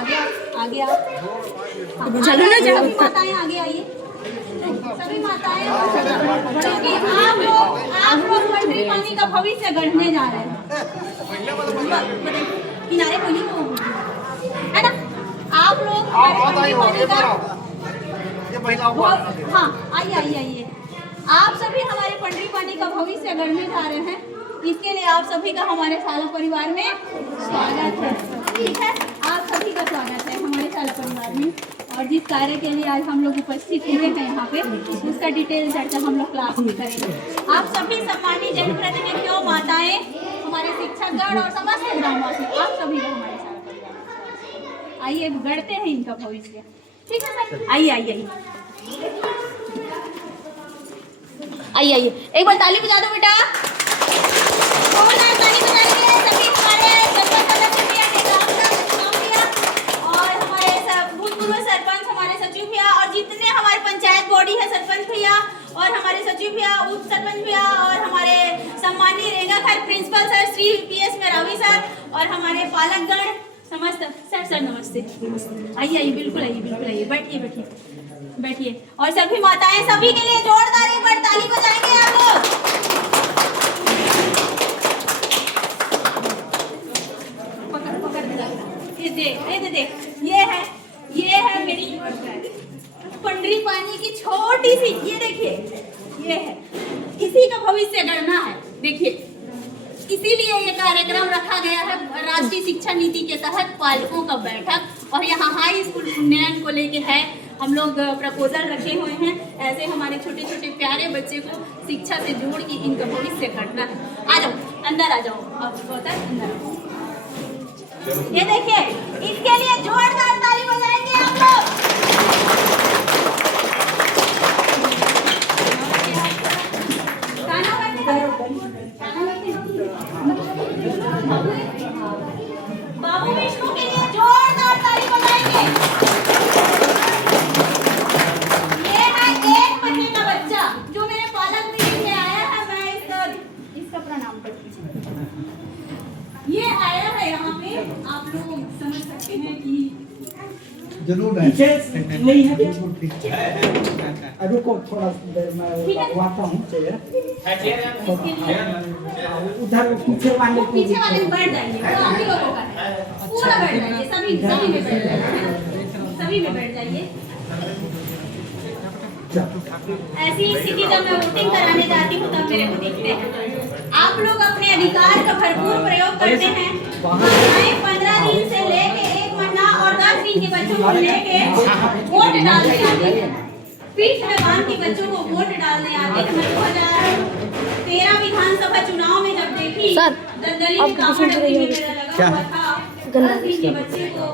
आगे आप चलो ना, सभी माताएं आगे आइए, सभी माताएं, क्योंकि आप लोग पंडरी पानी का भविष्य गढ़ने जा रहे हैं। किनारे बोली को है ना, आप लोग पंडरी पानी का, हाँ आइए, आप सभी हमारे पंडरी पानी का भविष्य गढ़ने जा रहे हैं। इसके लिए आप सभी का हमारे साला परिवार में स्वागत है। ठीक है, आप सभी का स्वागत है हमारे साला परिवार में। और जिस कार्य के लिए आज हम लोग उपस्थित हुए हैं यहाँ पे, उसका डिटेल चर्चा हम लोग क्लास में करेंगे। आप सभी सम्मानित जनप्रतिनिधियों, माताएं, हमारे शिक्षकगण और समस्त ग्रामवासी, आप सभी का हमारे साला परिवार में। आइए गढ़ते हैं इनका भविष्य। ठीक है सर, आइए, एक बार ताली बजा दो बेटा। ताली बजाइए सभी हमारे सदस्य भैया ने काम किया, और हमारे भूतपूर्व सरपंच, हमारे सचिव भैया, और जितने हमारे पंचायत बॉडी है, सरपंच भैया और हमारे सचिव भैया, उप सरपंच भैया, और हमारे सम्मानीय रेंगा खैर प्रिंसिपल सर श्री PS में रवि सर, और हमारे पालकगण समस्त सर नमस्ते। आइए, बिल्कुल आइए, बैठिए। और सभी माताएं, सभी के लिए जोरदार एक बार ताली बजाएंगे आप लोग। देख, ये है मेरी पंडरी पानी की छोटी सी, ये देखिए, ये है, इसी का भविष्य गढ़ना है। देखिए, इसीलिए ये कार्यक्रम रखा गया है राष्ट्रीय शिक्षा नीति के तहत पालकों का बैठक, और यहाँ हाई स्कूल उन्नयन को लेके है, हम लोग प्रपोजल रखे हुए हैं। ऐसे हमारे छोटे छोटे प्यारे बच्चे को शिक्षा से जोड़ के इनका भविष्य करना है। आ जाओ, अंदर आ जाओ, अंदर आओ। ये देखिए, इसके लिए जोरदार ताली बजाएंगे आप लोग। बाबू विष्णु के लिए जोरदार ताली बजाएंगे। ये है 1 महीने का बच्चा जो मेरे पालक मीटिंग में आया है। मैं इसका प्रणाम करती हूँ। ये आया है यहाँ पे, आप लोग समझ सकते हैं कि जरूर है नहीं है। रुको थोड़ा देर मैं वाता हूँ। उधर पीछे वाले बैठ जाइए, आप ही लोगों का है, पूरा बैठ जाइए, सभी में बैठ जाइए, सभी में बैठ जाइए। ऐसी स्थिति जब मैं वोटिंग कराने जाती हूँ तब मेरे को दिखते हैं। आप लोग अपने अधिकार का भरपूर प्रयोग करते हैं। 15 दिन से लेके 1 महीना और 10 दिन के बच्चों को लेके वोट डालने आते हैं। पीठ में बांध के बच्चों को वोट डालने आते हैं। 2013 विधानसभा चुनाव में जब देखी दलदली में कांवड़ मेरा लगा हुआ था, 10 दिन के बच्चे को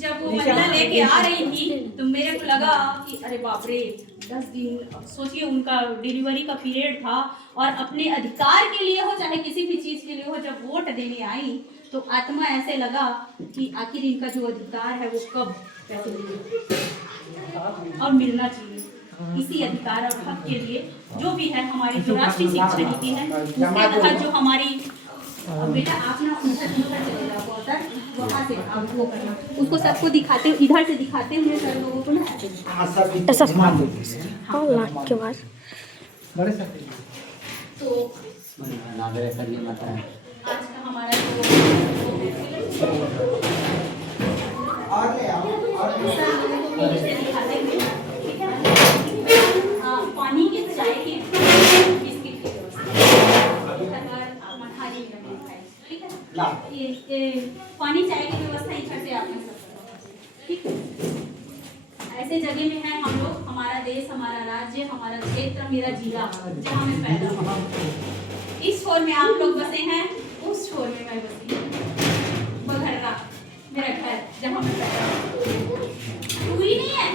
जब वो महिला लेके आ रही थी तो मेरे को लगा कि अरे बाप रे, 10 दिन, सोचिए उनका डिलीवरी का पीरियड था, और अपने अधिकार के लिए हो चाहे किसी भी चीज के लिए हो, जब वोट देने आई तो आत्मा ऐसे लगा कि आखिर इनका जो अधिकार है वो कब कैसे मिलेगा और मिलना चाहिए। इसी अधिकार और हक के लिए जो भी है हमारी जो राष्ट्रीय शिक्षा नीति है, उसके तहत जो हमारी, बेटा आप ना उधर चले जाओ, वहाँ से आप वो करना, उसको सबको दिखाते, इधर से दिखाते हुए सर लोगों को ना ऐसा हाँ लाख के बाद बड़े तो आज का हमारा पानी के चाय के बिस्किट की ये पानी चाय की व्यवस्था इधर से आपने सब, ठीक है। ऐसे जगह में है हम लोग, हमारा देश, हमारा राज्य, हमारा क्षेत्र, मेरा जिला जहाँ मैं पैदा हुआ। इस छोर में आप लोग बसे हैं, उस छोर में मैं बसी हूँ। बघर्रा मेरा घर जहाँ मैं पैदा हुआ। दूरी नहीं है,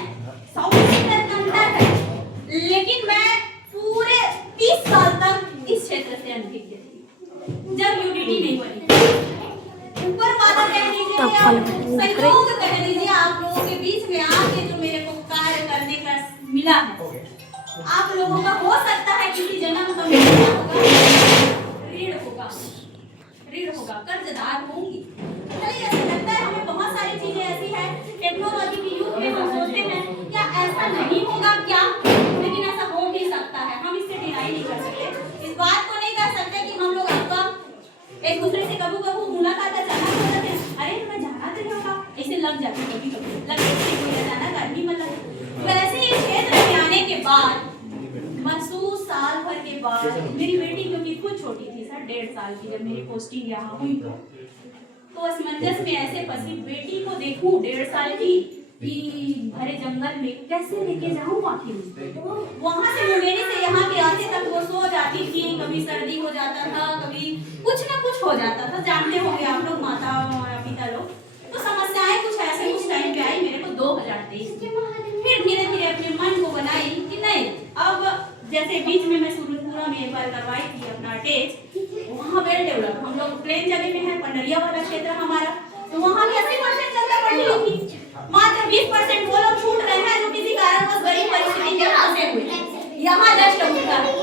100 किलोमीटर का अंतर है, लेकिन मैं पूरे 30 साल तक इस क्षेत्र से अनभिज्ञ थी जब यूनिटी नहीं बनी। ऊपर वाला कह लीजिए, संयोग कह लीजिए, आप लोगों के बीच में आके जो मेरे को कार्य करने का मिला है, आप लोगों का हो सकता है किसी जन्म का ऋण होगा, कर्जदार होंगी। ऐसा लगता है हमें बहुत सारी लग जाती है कभी कभी, लगती कोई अचानक आदमी में लगे। वैसे ही क्षेत्र में आने के बाद महसूस साल भर के बाद मेरी बेटी क्योंकि खुद छोटी थी सर 1.5 साल की, जब मेरी पोस्टिंग यहाँ हुई तो असमंजस में ऐसे फंसी, बेटी को देखूं 1.5 साल की कि भरे जंगल में कैसे लेके जाऊं आखिर उसको। वहां से मुंगेरी से यहाँ के आते तक वो सो जाती थी, कभी सर्दी हो जाता था, कभी कुछ ना कुछ हो जाता था। जानते होंगे आप लोग माता और पिता लोग, तो समस्याएं कुछ ऐसे उस टाइम पे आई मेरे को 2023 फिर धीरे धीरे अपने मन को बनाई कि नहीं, अब जैसे बीच में मैं सूरजपुरा में एक बार करवाई थी अपना अटैच, वहाँ वेल डेवलप, हम लोग प्लेन जगह में है, पंडरिया वाला क्षेत्र हमारा, तो वहाँ भी 80% जनता पढ़ी लिखी, मात्र 20% वो लोग छूट रहे हैं जो किसी कारणवश गरीब परिस्थिति के फंसे हुए। यहाँ जस्ट उल्टा है,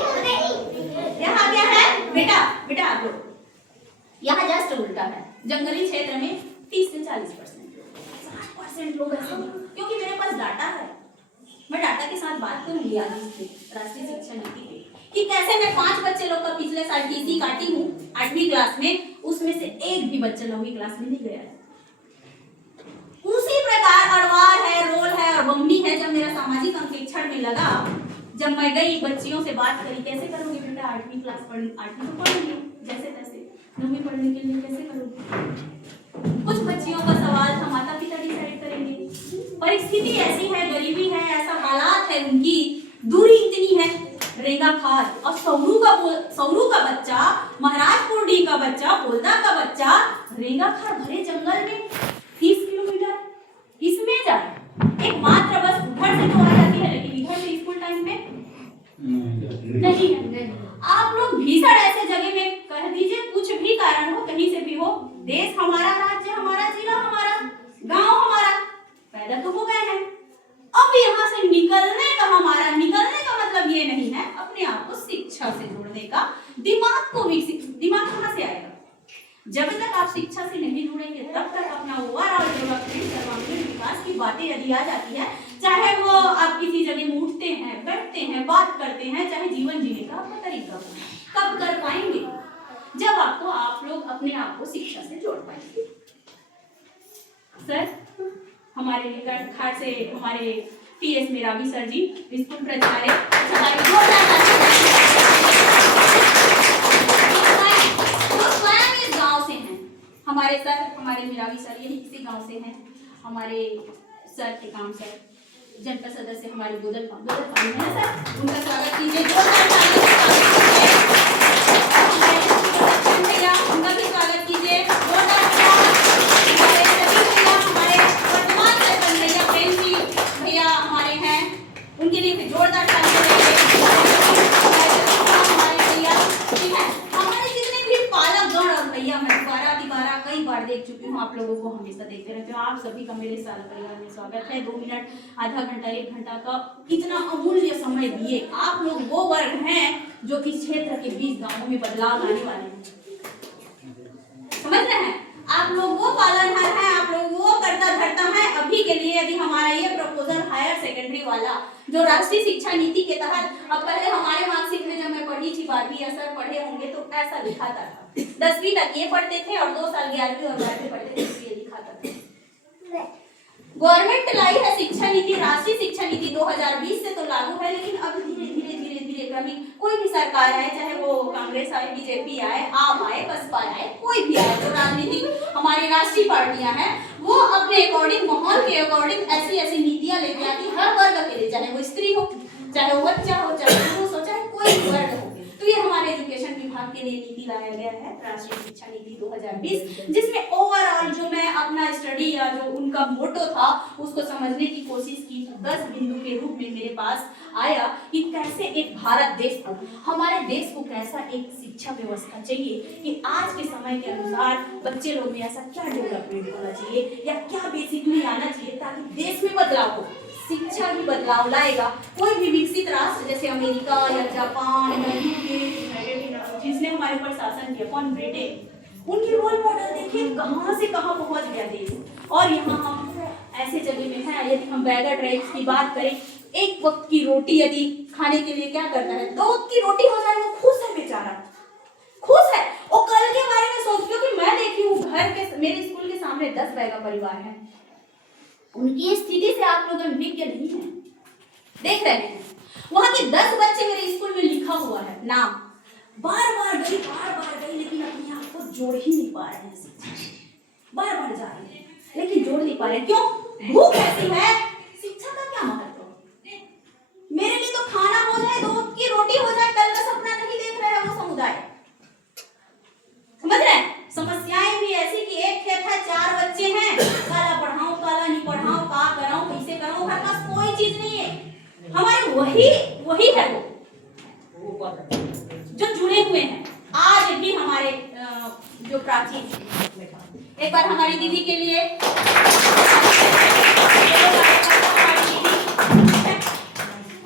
यहाँ क्या है बेटा बेटा आप लोग, यहाँ जस्ट उल्टा है। जंगली क्षेत्र में 30 से 40%, 60% लोग ऐसे, क्योंकि मेरे पास डाटा है, मैं डाटा के साथ बात करूंगी आज इससे राष्ट्रीय शिक्षा नीति पे कि कैसे मैं 5 बच्चे लोग का पिछले साल टीसी काटी हूँ 8वीं क्लास में, उसमें से एक भी बच्चा 9वीं क्लास में नहीं गया है। उसी प्रकार अड़वार है, रोल है और बम्बी है। जब मेरा सामाजिक अंकेक्षण में लगा, जब मैं गई बच्चियों से बात करी, कैसे करोगे बेटा 8वीं क्लास 8वीं तो पढ़ोगे जैसे तैसे, 9वीं पढ़ने के लिए कैसे करोगे? कुछ बच्चियों का सवाल था, माता पिता डिसाइड करेंगे। परिस्थिति ऐसी है, गरीबी है, ऐसा हालात है उनकी, दूरी इतनी है, रेंगा खार और सौरू का बच्चा, महाराजपुर डी का बच्चा, बोलदा का बच्चा रेंगा खार भरे जंगल में 30 किलोमीटर इसमें जाए। एक मात्र बस उधर से तो आ जाती है, लेकिन इधर से स्कूल टाइम पे नहीं है। आप लोग भीषण ऐसे जगह में कह दीजिए, कुछ भी कारण हो, कहीं से भी हो, देश हमारा, राज्य हमारा, जिला हमारा, गांव हमारा, पैदा तो हो गए हैं। अब यहाँ से निकलने का मतलब ये नहीं है अपने आप को शिक्षा से जोड़ने का, दिमाग को विकसित, दिमाग कहाँ से आएगा? जब तक आप शिक्षा से नहीं जुड़ेंगे तब तक अपना ओवरऑल डेवलपमेंट, सर्वांगीण विकास की बातें यदि आ जाती है, चाहे वो आप किसी जगह में उठते हैं, बैठते हैं, बात करते हैं, चाहे जीवन जीने का आपका तरीका हो, कब कर पाएंगे? जब आपको आप लोग अपने आप को शिक्षा से जोड़ पाएंगे। सर हमारे निकट खाट से हमारे टीएस मेरावी सर जी, स्कूल प्राचार्य, हमारे सर, हमारे मेरावी सर ये इसी गांव से हैं। हमारे सर के काम सर जनपद सदस्य हमारे गोदल पानी है सर, उनका स्वागत कीजिए, उनका भी स्वागत कीजिए। हमारे वर्तमान सरपंच भैया प्रेम जी भैया हमारे हैं, उनके लिए भी जोरदार ताली हमारे भैया, ठीक है। हमारे जितने भी पालक गण और भैया, मैं दोबारा कई बार देख चुकी हूँ, आप लोगों को हमेशा देखते रहते हो। आप सभी का मेरे साल परिवार में स्वागत है। 2 मिनट, आधा घंटा, 1 घंटा का इतना अमूल्य समय दिए आप लोग वो वर्ग हैं जो कि क्षेत्र के 20 गांवों में बदलाव लाने वाले हैं। समझ रहे हैं? आप लोग वो पालनहार हैं, आप लोग वो करता धरता है। अभी के लिए यदि हमारा ये प्रपोजल हायर सेकेंडरी वाला जो राष्ट्रीय शिक्षा नीति के तहत, अब पहले हमारे मार्कशीट में जब मैं पढ़ी थी 12वीं या सर पढ़े होंगे तो ऐसा लिखा था, 10वीं तक ये पढ़ते थे और 2 साल 11वीं और 12वीं पढ़ते थे, इसलिए लिखा था। गवर्नमेंट लाई है शिक्षा नीति, राष्ट्रीय शिक्षा नीति 2020 से तो लागू है, लेकिन अब धीरे धीरे क्रमिक कोई भी सरकार आए, चाहे वो कांग्रेस आए, बीजेपी आए, आप आए, बसपा आए, कोई भी आए, जो राजनीतिक हमारी राष्ट्रीय पार्टियां हैं, वो अपने अकॉर्डिंग, माहौल के अकॉर्डिंग ऐसी नीतियां लेके आती, हर वर्ग के लिए, चाहे वो स्त्री हो, चाहे वो बच्चा हो, चाहे पुरुष हो, चाहे कोई भी वर्ग हो। तो ये हमारे एजुकेशन विभाग के लिए नीति लाया गया है, राष्ट्रीय शिक्षा नीति 2020, जिसमें ओवरऑल जो मैं अपना स्टडी या जो उनका मोटो था उसको समझने की कोशिश की। 10 बिंदु के रूप में मेरे पास आया कि कैसे एक भारत देश को, हमारे देश को कैसा एक शिक्षा व्यवस्था चाहिए, कि आज के समय के अनुसार बच्चे लोग में ऐसा क्या डेवलपमेंट होना चाहिए या क्या बेसिकली आना चाहिए ताकि देश में बदलाव हो। शिक्षा ही बदलाव लाएगा। कोई भी विकसित राष्ट्र जैसे अमेरिका या जापान या यूके, जिसने हमारे पर शासन किया, कौन, ब्रिटेन, उनके रोल मॉडल देखिए कहां से कहां पहुंच गया देश। और यहाँ हम ऐसे जगह में हैं, यदि हम बैगर राइस की बात करें, एक वक्त की रोटी यदि खाने के लिए क्या करता है, 2 वक्त की रोटी हो जाए वो खुश है, बेचारा खुश है। और कल के बारे में सोच, क्योंकि मैं देखी हूँ घर के, मेरे स्कूल के सामने 10 बैगा परिवार है, उनकी स्थिति से आप लोग अनभिज्ञ नहीं है। देख रहे हैं वहां के 10 बच्चे मेरे स्कूल में लिखा हुआ है नाम, बार बार गई लेकिन अपने आप को जोड़ ही नहीं पा रहे हैं। बार बार जा रहे हैं लेकिन जोड़ नहीं पा रहे। क्यों? भूख ऐसी है। शिक्षा का क्या महत्व? मेरे लिए तो खाना हो जाए, 2 की रोटी हो जाए, कल का सपना नहीं देख रहे हैं वो समुदाय। समझ रहे हैं? समस्याएं भी ऐसी कि एक खेत है, 4 बच्चे हैं, काला पढ़ाऊं काला नहीं पढ़ाऊं, का कराऊं कैसे कराऊं, हमारे पास कोई चीज नहीं है। हमारे वही है वो जो जुड़े हुए हैं आज भी हमारे जो प्राचीन। एक बार हमारी दीदी के लिए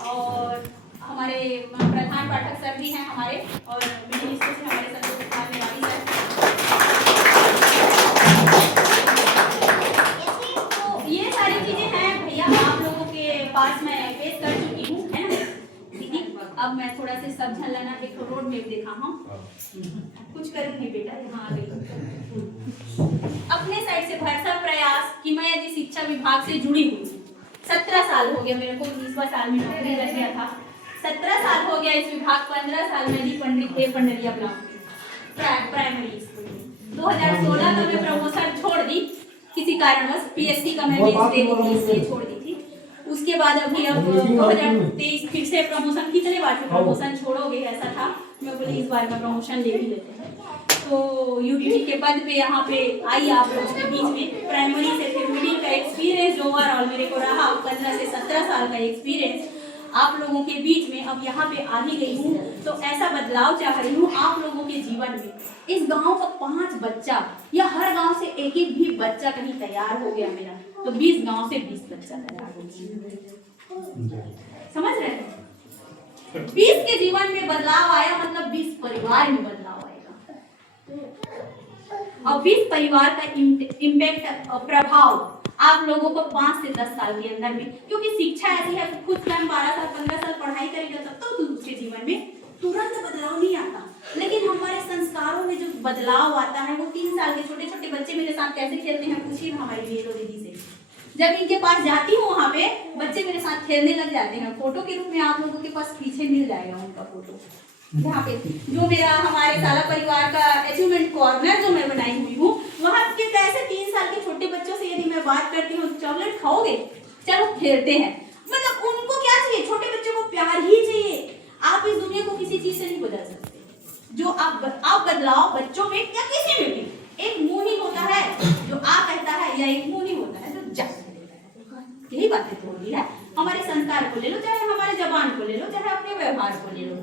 और हमारे प्रधान पाठक सर भी हैं हमारे, और मिडिल स्कूल से हमारे संतोष कुमार मेवानी सर। तो ये सारी चीजें हैं भैया आप लोगों के पास मैं पेश कर चुकी हूँ, है ना दीदी। अब मैं थोड़ा सा समझ लेना, एक रोड मैप देखा हूँ कुछ कर नहीं बेटा, यहाँ आ गई। अपने साइड से भरसक प्रयास कि मैं यदि शिक्षा विभाग से जुड़ी हुई 17 साल हो गया, मेरे को 20वां साल में नौकरी लग गया था। 17 साल हो गया इस विभाग, 15 साल में भी पंडरिया ब्लॉक प्राइमरी स्कूल में। 2016 में मैं प्रमोशन छोड़ दी किसी कारणवश, पीएससी का मैं बेस दे दी थी इसलिए छोड़ दी थी। उसके बाद अब 2023 फिर से प्रमोशन, कितने बार प्रमोशन छोड़ोगे ऐसा था, मैं बोली इस बार में प्रमोशन ले भी लेते हैं। तो यूटीटी के पद पे यहाँ पे आई आप लोगों के बीच में, प्राइमरी से फिर मिडिल का एक्सपीरियंस जो ओवरऑल मेरे को रहा 15 से 17 साल का एक्सपीरियंस आप लोगों के बीच में अब यहाँ पे आ ही गई हूँ। तो ऐसा बदलाव चाह रही हूँ आप लोगों के जीवन में। इस गांव का 5 बच्चा या हर गांव से एक एक भी बच्चा कहीं तैयार हो गया मेरा, तो 20 गांव से 20 बच्चा तैयार हो गया। समझ रहे हैं? 20 के जीवन में बदलाव आया मतलब 20 परिवार में बदलाव आएगा, और 20 परिवार का इम्पैक्ट प्रभाव आप लोगों को 5 से 10 साल के अंदर में, क्योंकि शिक्षा ऐसी है खुद स्वयं 12 साल 15 साल पढ़ाई करेगा तब तो उसके जीवन में तुरंत बदलाव नहीं आता, लेकिन हमारे संस्कारों में जो बदलाव आता है वो 3 साल के छोटे छोटे बच्चे मेरे साथ कैसे खेलते हैं पूछिए हमारी नीलो दीदी से। जब इनके पास जाती हूँ वहाँ पे बच्चे मेरे साथ खेलने लग जाते हैं। फोटो के रूप में आप लोगों के पास पीछे मिल जाएगा उनका फोटो, यहाँ पे जो मेरा हमारे सारा परिवार का अचीवमेंट कॉर्नर जो मैं बनाई हुई हूँ, वहाँ के कैसे 3 साल के छोटे बच्चों से यदि मैं बात करती हूँ चॉकलेट खाओगे, चलो खेलते हैं, मतलब उनको क्या चाहिए, छोटे बच्चों को प्यार ही चाहिए। आप इस दुनिया को किसी चीज से नहीं बदल सकते। जो आप बदलाव बच्चों में या किसी में भी, एक मुंह ही होता है जो आ कहता है, या एक मुंह ही होता है जो जा कहता है। यही बातें थोड़ी है। हमारे संस्कार को ले लो, चाहे हमारे जबान को ले लो, चाहे अपने व्यवहार को ले लो,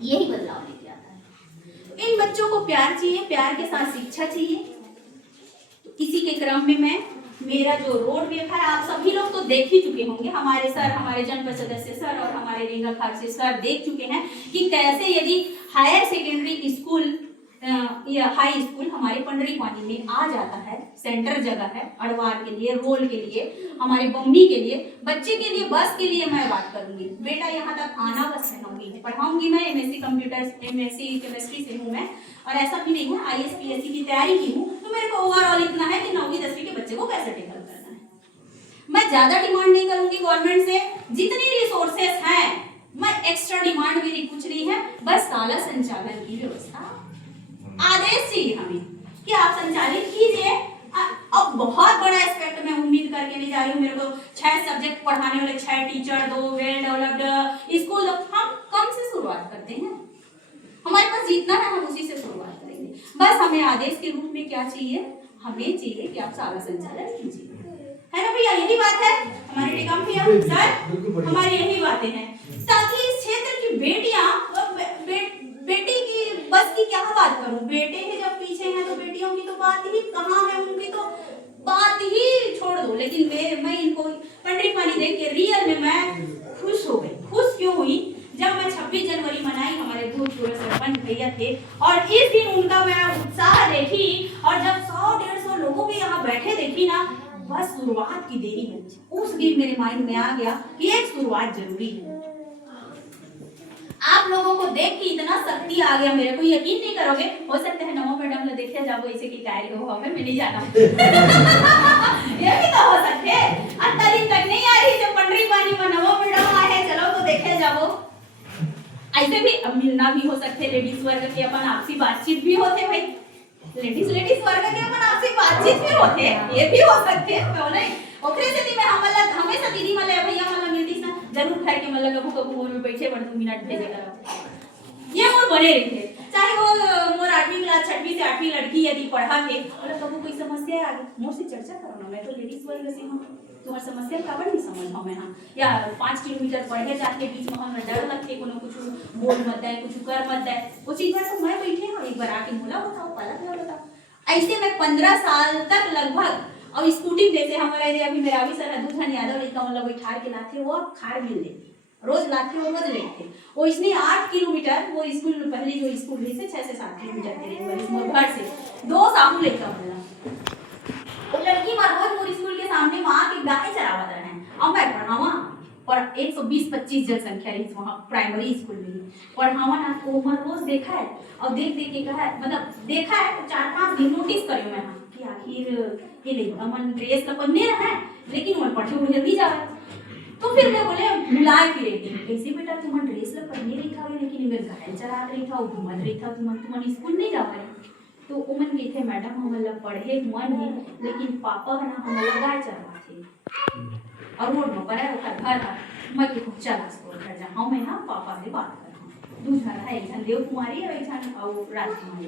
यही बदलाव लेके आता है। इन बच्चों को प्यार चाहिए, प्यार के साथ शिक्षा चाहिए। तो इसी के क्रम में मैं मेरा जो रोड मैप है आप सभी लोग तो देख ही चुके होंगे, हमारे सर, हमारे जनपद सदस्य सर और हमारे रींगा खारसी सर देख चुके हैं कि कैसे यदि हायर सेकेंडरी स्कूल या हाई स्कूल हमारे पंडरी पानी में आ जाता है, सेंटर जगह है अड़वार के लिए, रोल के लिए, हमारे बम्बी के लिए, बच्चे के लिए, बस के लिए मैं बात करूंगी। बेटा यहाँ तक आना बस है, पढ़ाऊंगी मैं, एमएससी कंप्यूटर, एमएससी केमिस्ट्री से हूँ मैं, और ऐसा भी नहीं है आईएएस पीएससी की तैयारी की हूँ। तो मेरे को ओवरऑल इतना है कि 9वीं 10वीं के बच्चे को कैसे टेकल करना है। मैं ज्यादा डिमांड नहीं करूंगी गवर्नमेंट से, जितनी रिसोर्सेस हैं मैं एक्स्ट्रा डिमांड मेरी कुछ नहीं है, बस शाला संचालन की व्यवस्था, आदेश चाहिए हमें कि आप संचालित कीजिए। अब बहुत बड़ा एस्पेक्ट मैं उम्मीद करके नहीं जा रही हूँ। मेरे को 6 सब्जेक्ट पढ़ाने वाले 6 टीचर, 2 वेल डेवलप्ड स्कूल, हम कम से शुरुआत करते हैं। हमारे पास जितना है हम उसी से शुरुआत करेंगे। बस हमें आदेश के रूप में क्या चाहिए, हमें चाहिए कि आप शाला संचालन कीजिए, है ना भैया? यही बात है हमारे टेकम भैया सर, हमारी यही बातें हैं, ताकि इस क्षेत्र की बेटियां, बेटी की बस की क्या बात करूं, बेटे ही जब पीछे हैं तो बेटियों की तो बात ही कहाँ है, उनकी तो बात ही छोड़ दो। लेकिन मैं इनको पंडरी पानी देख के रियल में मैं खुश हो गई। खुश क्यों हुई? जब मैं 26 जनवरी मनाई, हमारे भूतपूर्व सरपंच भैया थे, और इस दिन उनका मैं उत्साह देखी, और जब 100-150 लोगों भी यहाँ बैठे देखी ना, बस शुरुआत की देरी है। उस दिन मेरे माइंड में आ गया कि एक शुरुआत जरूरी है। आप लोगों को देख के इतना शक्ति आ गया, मेरे को यकीन नहीं करोगे। हो सकता है नमो मैडम ने देखा जाओ इसे की कार्य हो, मैं नहीं जाना ये भी तो हो अब मिलना भी हो सकते लेडीज वर्ग के अपन आपसी बातचीत भी होते भाई, लेडीज वर्ग के अपन आपसी बातचीत भी होते, ये भी हो सकते बोले ओकरे से मैं हमला हमेशा दीदी मला भैया मला मिलती ना जरूर घर के मतलब कबू कबू मोर में बैठे बड़ 2 मिनट भेजे करा ये मोर बने रहते, चाहे वो मोर 8वीं क्लास 6वीं से 8वीं लड़की यदि पढ़ा है बोले कबू कोई समस्या आ गई मोर से चर्चा करो ना, मैं तो लेडीज वर्ग से हूं, तुम्हारी समस्या काबर नहीं समझ हमें हां या 5 किलोमीटर पढ़े जाके बीच में हम डर लगते कोनो कुछ बोल मत दे कुछ कर मत दे वो चीज पर तो मैं बैठे हूं एक बार आके बोला बताओ पहला बताओ ऐसे मैं 15 साल तक लगभग और स्कूटी जैसे हमारे अभी मेरा भी सर दूधन यादव लड़का मतलब बैठा के लाते वो खाड़ मिल ले रोज लाते वो रोज लेते वो इसने 8 किलोमीटर वो स्कूल पहले जो स्कूल से 6 से 7 किलोमीटर के लिए घर से 2 साहू लेकर बोला वो लड़की मार रोज पूरी स्कूल के सामने वहां के गाय चरावत रहे अब मैं पढ़ावा और 120-25 जनसंख्या रही वहां प्राइमरी स्कूल में पढ़ावा ना को मैं रोज देखा है और देख के कहा है मतलब देखा है 4-5 दिन नोटिस करियो मैं कि आखिर ये ले अमन ड्रेस का पहने रहा है लेकिन वो पढ़े उड़ जल्दी जा रहा है तो फिर मैं बोले बुलाए फिर एक दिन कैसे बेटा तुम ड्रेस ला पहने रही था लेकिन मेरे गाय चरा रही था घूमत रही था तुम स्कूल नहीं जा रहे तो उमन गई थे मैडम हमला पढ़े मन है लेकिन पापा है ना हमला गाय चरवा थे और रोड में पड़ा है घर है मैं के चला स्कूल घर जा हम मैं ना पापा से बात कर दूसरा है एक जन देव कुमारी और एक जन और राजकुमारी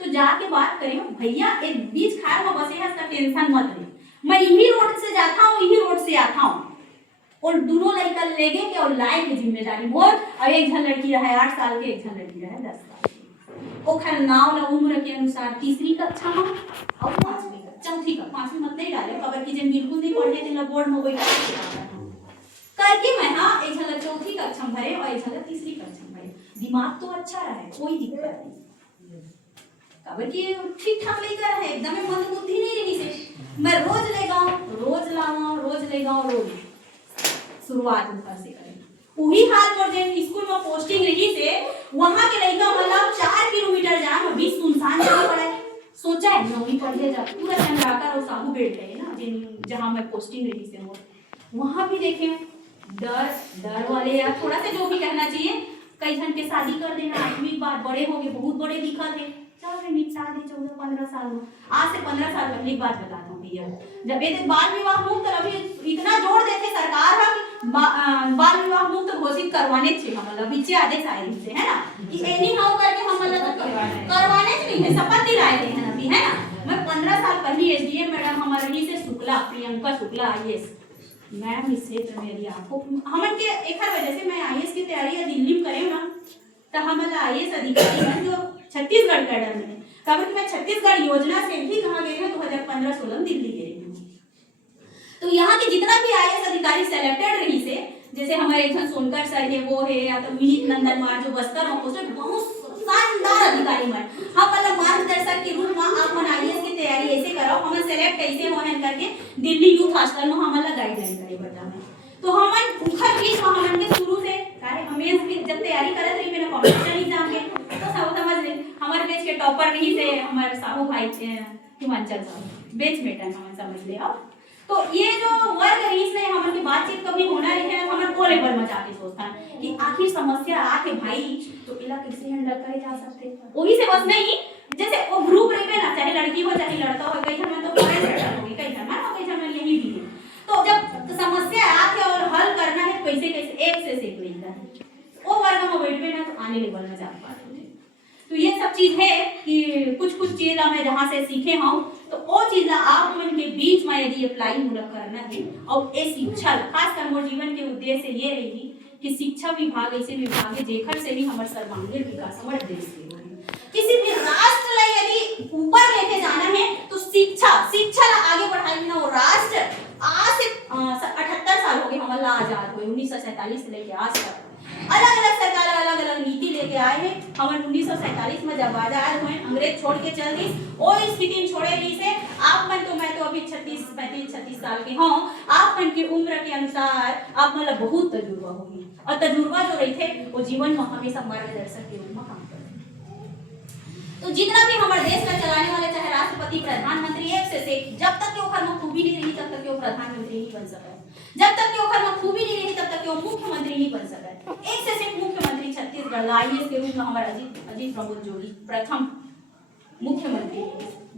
तो जाके बात करियो भैया एक बीच खार में बसे है इसका टेंशन मत ले मैं यही रोड से जाता हूँ यही रोड से आता हूँ और दोनों लड़का लेगे के और लाए की जिम्मेदारी मोर और एक जन लड़की रहे 8 साल के एक जन लड़की रहे 10 साल की ओखर नाव ना उम्र के अनुसार तीसरी कक्षा में और 5वीं चौथी का 5वीं मत नहीं डाले खबर की जन बिल्कुल नहीं पढ़ने थे बोर्ड में बैठा करके मैं हाँ एक जन चौथी कक्षा में भरे और एक जन तीसरी कक्षा में भरे दिमाग तो अच्छा रहे कोई दिक्कत नहीं खबर की ठीक ठाक लेकर है एकदम मन बुद्धि नहीं रही से मैं रोज ले गाऊं रोज लाऊं रोज ले गाऊं रोज शुरुआत ऊपर से करें वही हाल पर जब स्कूल में पोस्टिंग रही से वहां के लड़का मतलब 4 किलोमीटर जाए बीच सुनसान जगह पड़ा है सोचा है 9वीं पढ़े जा पूरा चंद्राकर और साहू बैठ गए ना जहां मैं पोस्टिंग रही से वहां भी देखे डर वाले या थोड़ा सा जो भी कहना चाहिए कई जन के शादी कर देना 8वीं बाद बड़े हो गए बहुत बड़े दिखा थे चल निपटा दे 14-15 साल में आज से 15 साल पहले की बात बताता हूँ भैया जब ये बाल विवाह मुक्त अभी इतना जोर देते सरकार है बाल विवाह मुक्त घोषित करवाने चाहिए हम मतलब पीछे आदेश आए से है ना कि एनी हाउ करके हम मतलब करवाने चाहिए शपथ दिलाए थे अभी है ना मैं 15 साल पहले एसडीएम मैडम हमारे से शुक्ला प्रियंका शुक्ला आईएएस मैम इस क्षेत्र में यदि आपको हमन के एक वजह से मैं आईएएस की तैयारी दिल्ली में करे ना तो हमारा आईएएस अधिकारी है जो छत्तीसगढ़ कैडर में कभी मैं छत्तीसगढ़ योजना से भी कहा गई है 2015-16 दिल्ली गई हूँ तो यहाँ के जितना भी आईएएस अधिकारी सेलेक्टेड रही से जैसे हमारे एक सोनकर सर है वो है या तो विनीत नंदन मार जो बस्तर में बहुत शानदार अधिकारी मन हम मतलब मार्गदर्शक के रूप में आप मन आईएएस की तैयारी ऐसे करो हम सेलेक्ट कैसे हो करके दिल्ली यूथ हॉस्टल में हमारा गाइडलाइन करे बता में तो हमन उखर बीच में हमन के शुरू से अरे हमें भी जब तैयारी करत रही मेरा कॉम्पिटिशन एग्जाम के तो सब समझ ले हमारे बैच के टॉपर रही से हमारे साहू भाई हिमाचल साहब बैचमेट है हम समझ ले अब तो ये जो वर्ग रही से हमन की बातचीत कभी होना रही है हमन को लेवल में जाके सोचता है कि आखिर समस्या आके भाई तो इला कैसे हैंडल करे जा सकते वही से बस नहीं जैसे वो ग्रुप रहे ना चाहे लड़की हो चाहे लड़का हो कई जन में तो फॉरेन सेटल होगी कई जन में कई जन में यही भी है तो जब समस्या आके और हल करना है कैसे कैसे एक से सीख लेता है वो वर्ग में बैठे ना तो आने लेवल में जा पाते तो ये सब चीज है कि कुछ चीज मैं जहाँ से सीखे हूँ तो वो चीज आप मन के बीच में यदि अप्लाई मूलक करना है और ये शिक्षा खास कर मोर जीवन के उद्देश्य ये रही कि शिक्षा विभाग ऐसे विभाग है जेखर से भी हमारे सर्वांगीण विकास हमारे देश के किसी भी राष्ट्र यदि ऊपर लेके जाना है तो शिक्षा आगे बढ़ाई ना वो राष्ट्र आज से 78 साल हो गए हमारा आजाद हुए 1947 से लेके आज तक अलग अलग सरकार अलग अलग नीति लेके आए हैं हम 1947 में जब आजाद हुए अंग्रेज छोड़ के चल दी वो स्थिति छोड़े रही से आप मन तो मैं तो अभी 36 साल के हूँ आप मन की उम्र के अनुसार आप मतलब बहुत तजुर्बा होगी और तजुर्बा जो रही थे वो जीवन में हमेशा मार्गदर्शक के रूप में काम करते तो जितना भी हमारे देश का चलाने वाले चाहे राष्ट्रपति प्रधानमंत्री एक से जब तक के ओखर में खूबी नहीं रही तब तक के वो प्रधानमंत्री नहीं बन सके जब तक के ओखर में खूबी नहीं रही तब तक के वो मुख्यमंत्री नहीं बन सके एक से मुख्यमंत्री छत्तीसगढ़ छत्तीसगढ़ आईएएस के रूप में हमारे अजीत प्रमोद जोगी प्रथम मुख्यमंत्री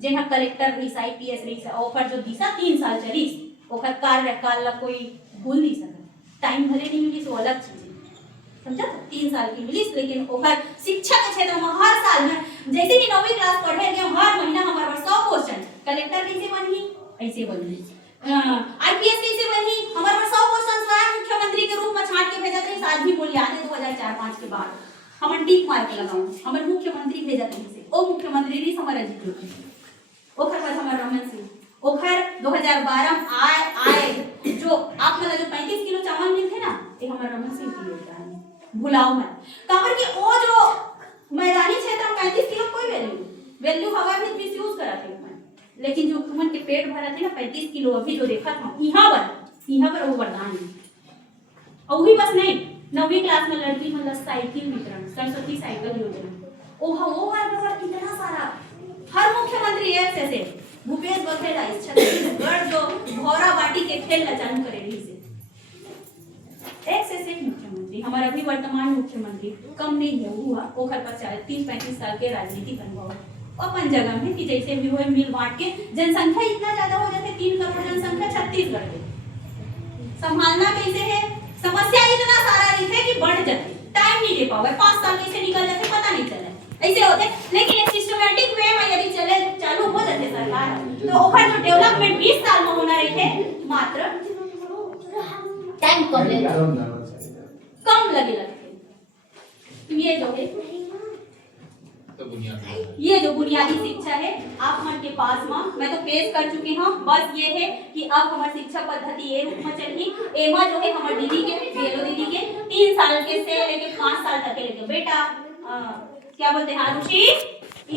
जेना कलेक्टर रही आईपीएस रही ओकर जो दिशा 3 साल चली ओकर कार्यकाल ला कोई भूल नहीं सकता। टाइम भले नहीं मिली तो अलग चीज है, समझा? 3 साल की मिली, लेकिन ओकर शिक्षा के क्षेत्र में हर साल में जैसे ही 9वीं क्लास पढ़े गए हर महीना हमारे पास 100 क्वेश्चन कलेक्टर कैसे बनी ऐसे बनी, आईपीएस कैसे बनी हमारे पास 100 क्वेश्चन स्वयं मुख्यमंत्री के रूप में छांट के भेजा थे। आज भी बोल याद है 2004-5 के बाद हम टीक मार के लगाऊं हमारे मुख्यमंत्री भेजा थे से ओ मुख्यमंत्री नहीं हमारा जीत ओखर बाद हमारा रमन सिंह ओखर 2012 में आए जो आप मतलब जो 35 किलो चावल मिलते ना ये हमारा रमन सिंह की योगदान है, भुलाओ मत। काबर कि वो जो मैदानी क्षेत्र में 35 किलो कोई वैल्यू हवा भी मिसयूज करा थे लेकिन जो तुमन के पेट भरा थे ना 35 किलो अभी जो देखा था यहाँ पर वो वरदान है। और वही बस नहीं 9वीं क्लास में लड़की मतलब साइकिल वितरण सरस्वती साइकिल योजना वो हमारा कितना सारा हर मुख्यमंत्री एक से भूपेश बघेल छत्तीसगढ़ जो भौरा बाटी के खेल ला चालू करे रही से एक से मुख्यमंत्री हमारा अभी वर्तमान मुख्यमंत्री कम नहीं है हुआ ओखर पर 30-35 साल के राजनीतिक अनुभव अपन जगह में कि जैसे भी हुए मिल बांट के जनसंख्या इतना ज्यादा हो जाते 3 करोड़ जनसंख्या छत्तीसगढ़ में संभालना कैसे है, समस्या इतना सारा रही है कि बढ़ जाते टाइम नहीं दे पाओगे 5 साल कैसे निकल जाते पता नहीं चले ऐसे होते। लेकिन एक सिस्टमैटिक वे में यदि चले चालू हो जाते सरकार तो ओखर जो डेवलपमेंट 20 साल में होना रही है मात्र टाइम कम लगे ये जो बुनियादी शिक्षा है आप मन के पास में मैं तो पेश कर चुकी हूँ। बस ये है कि अब हमारी शिक्षा पद्धति ये रूप में चली एमा जो है हमारे दीदी के बेलो दीदी के 3 साल के से लेके 5 साल तक के लेके बेटा क्या बोलते हैं आरुषि